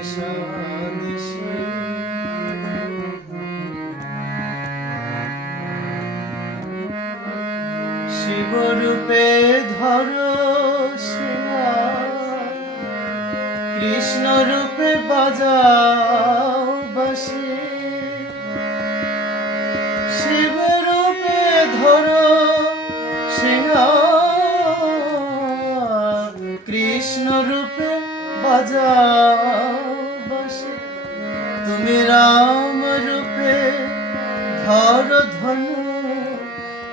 দেশাদেশে শিবরূপে ধরো শিলা, কৃষ্ণ রূপে বাজাও বাঁশি। শিবরূপে ধরো শিলা, কৃষ্ণ রূপে বাজাও বাঁশি। তুমি রাম রূপে ধরো ধনু,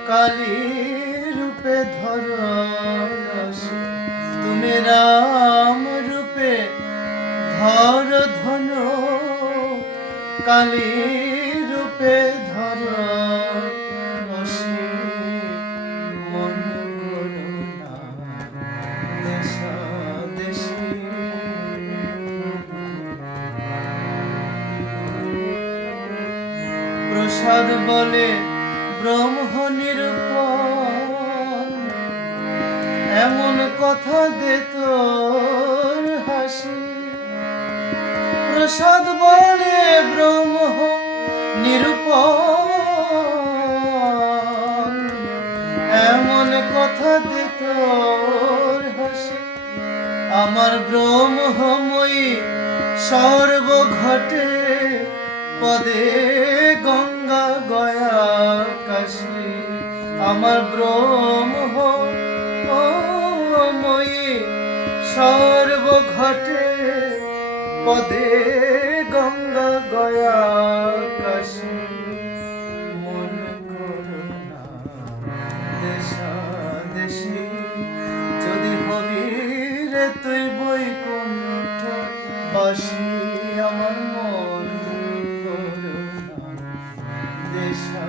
কালী রূপে ধরো রশি। তুমি রাম রূপে ধরো ধনু, কালী রূপে ধরো রশি। মন করো না দেশাদেশি, প্রসাদ বলে ব্রহ্ম নিরূপণ, এমন কথা দে তোর হাসি। প্রসাদ বলে ব্রহ্ম নিরূপণ, এমন কথা দে তোর হাসি। আমার ব্রহ্মময়ী সর্বঘটে পদে গঙ্গা গয়া কাশী। আমার ব্রহ্মময়ী সর্বঘটে পদে গঙ্গা গয়া কাশী। মন করো না দেশাদেশি, যদি হবি রে তুই বৈকুণ্ঠ বাসী। আমার মন করো না দেশা